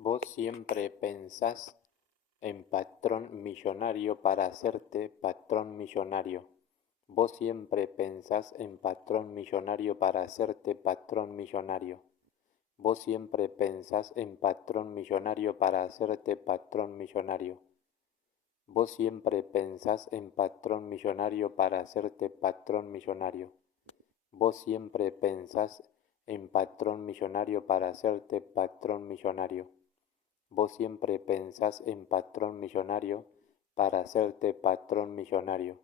Vos siempre pensás en patrón millonario para hacerte patrón millonario. Vos siempre pensás en patrón millonario para hacerte patrón millonario. Vos siempre pensás en patrón millonario para hacerte patrón millonario. Vos siempre pensás en patrón millonario para hacerte patrón millonario. Vos siempre pensás en patrón millonario para hacerte patrón millonario. Vos siempre pensás en patrón millonario para hacerte patrón millonario.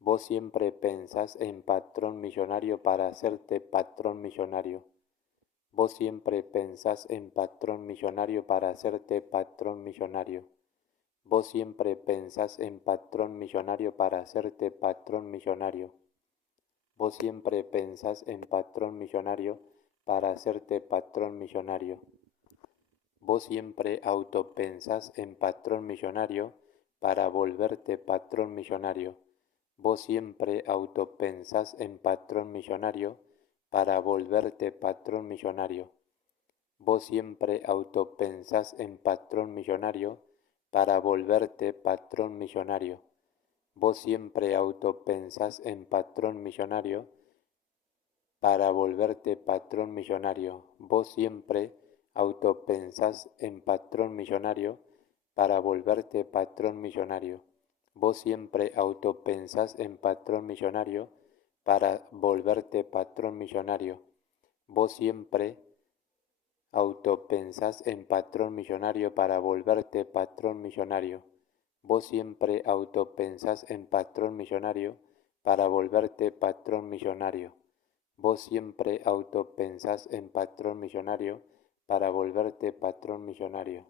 Vos siempre pensás en patrón millonario para hacerte patrón millonario. Vos siempre pensás en patrón millonario para hacerte patrón millonario. Vos siempre pensás en patrón millonario para hacerte patrón millonario. Vos siempre pensás en patrón millonario para hacerte patrón millonario. Vos siempre autopensás en patrón millonario para volverte patrón millonario. Vos siempre autopensás en patrón millonario para volverte patrón millonario. Vos siempre autopensás en patrón millonario para volverte patrón millonario. Vos siempre autopensás en patrón millonario para volverte patrón millonario. Vos siempre autopensás en patrón millonario para volverte patrón millonario. Vos siempre autopensás en patrón millonario para volverte patrón millonario. Vos siempre autopensás en patrón millonario para volverte patrón millonario. Vos siempre autopensás en patrón millonario para volverte patrón millonario. Vos siempre autopensás en patrón millonario para volverte patrón millonario.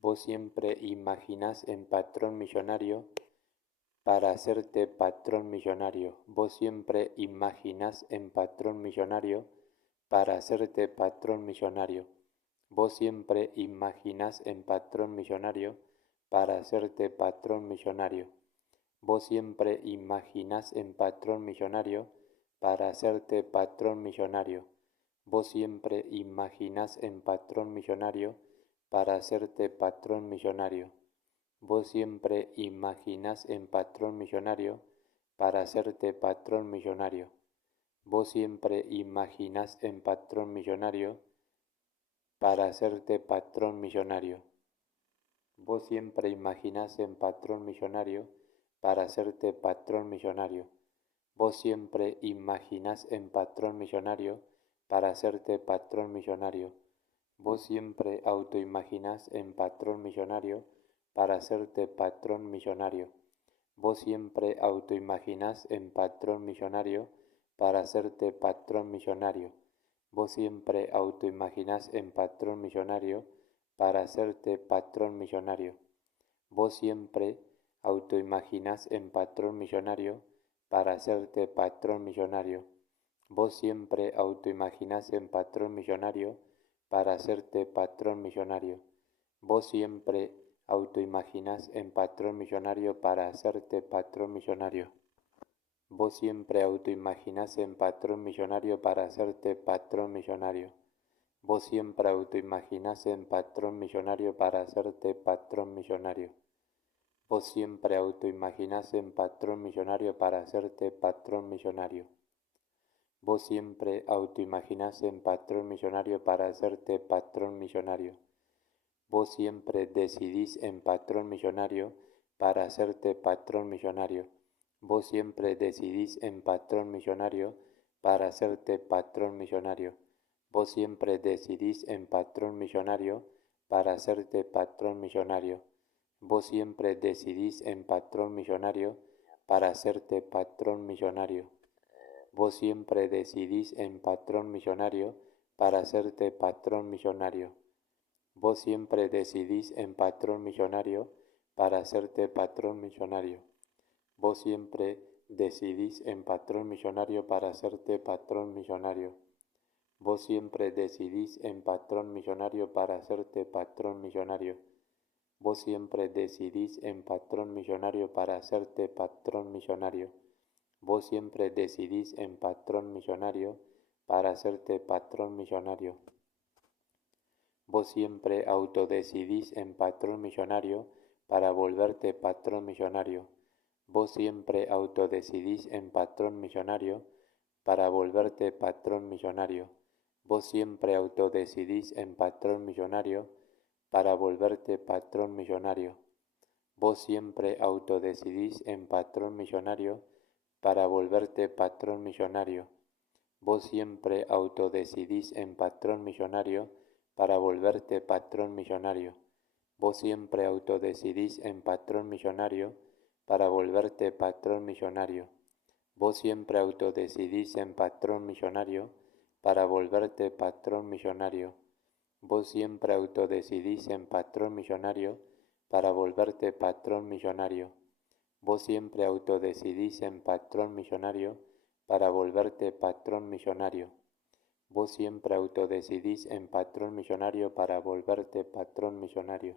Vos siempre imaginás en patrón millonario para hacerte patrón millonario. Vos siempre imaginás en patrón millonario para hacerte patrón millonario. Vos siempre imaginás en patrón millonario para hacerte patrón millonario. Vos siempre imaginás en patrón millonario para hacerte patrón millonario. Vos siempre imaginás en patrón millonario para hacerte patrón millonario. Vos siempre imaginás en patrón millonario para hacerte patrón millonario. Vos siempre imaginás en patrón millonario para hacerte patrón millonario. Vos siempre imaginás en patrón millonario para hacerte patrón millonario. Vos siempre imaginás en patrón millonario para hacerte patrón millonario. Vos siempre autoimaginás en patrón millonario para hacerte patrón millonario. Vos siempre autoimaginás en patrón millonario para hacerte patrón millonario. Vos siempre autoimaginás en patrón millonario para hacerte patrón millonario. Vos siempre autoimaginás en patrón millonario para hacerte patrón millonario. Vos siempre autoimaginás en patrón millonario para hacerte patrón millonario. Vos siempre autoimaginás en patrón millonario para hacerte patrón millonario. Vos siempre autoimaginás en patrón millonario para hacerte patrón millonario. Vos siempre autoimaginás en patrón millonario para hacerte patrón millonario. Vos siempre autoimaginás en patrón millonario para hacerte patrón millonario. Vos siempre autoimaginás en patrón millonario para hacerte patrón millonario. Vos siempre decidís en patrón millonario para hacerte patrón millonario. Vos siempre decidís en patrón millonario para hacerte patrón millonario. Vos siempre decidís en patrón millonario para hacerte patrón millonario. Vos siempre decidís en patrón millonario para hacerte patrón millonario. Vos siempre decidís en patrón millonario para hacerte patrón millonario. Vos siempre decidís en patrón millonario para hacerte patrón millonario. Vos siempre decidís en patrón millonario para hacerte patrón millonario. Vos siempre decidís en patrón millonario para hacerte patrón millonario. Vos siempre decidís en patrón millonario para hacerte patrón millonario. Vos siempre decidís en patrón millonario para hacerte patrón millonario. Vos siempre autodecidís en patrón millonario para volverte patrón millonario. Vos siempre autodecidís en patrón millonario para volverte patrón millonario. Vos siempre autodecidís en patrón millonario para volverte patrón millonario. Vos siempre autodecidís en patrón millonario para volverte patrón millonario. Vos siempre autodecidís en patrón millonario para volverte patrón millonario. Vos siempre autodecidís en patrón millonario para volverte patrón millonario. Vos siempre autodecidís en patrón millonario para volverte patrón millonario. Vos siempre autodecidís en patrón millonario para volverte patrón millonario. Vos siempre autodecidís en patrón millonario para volverte patrón millonario. Vos siempre autodecidís en patrón millonario para volverte patrón millonario.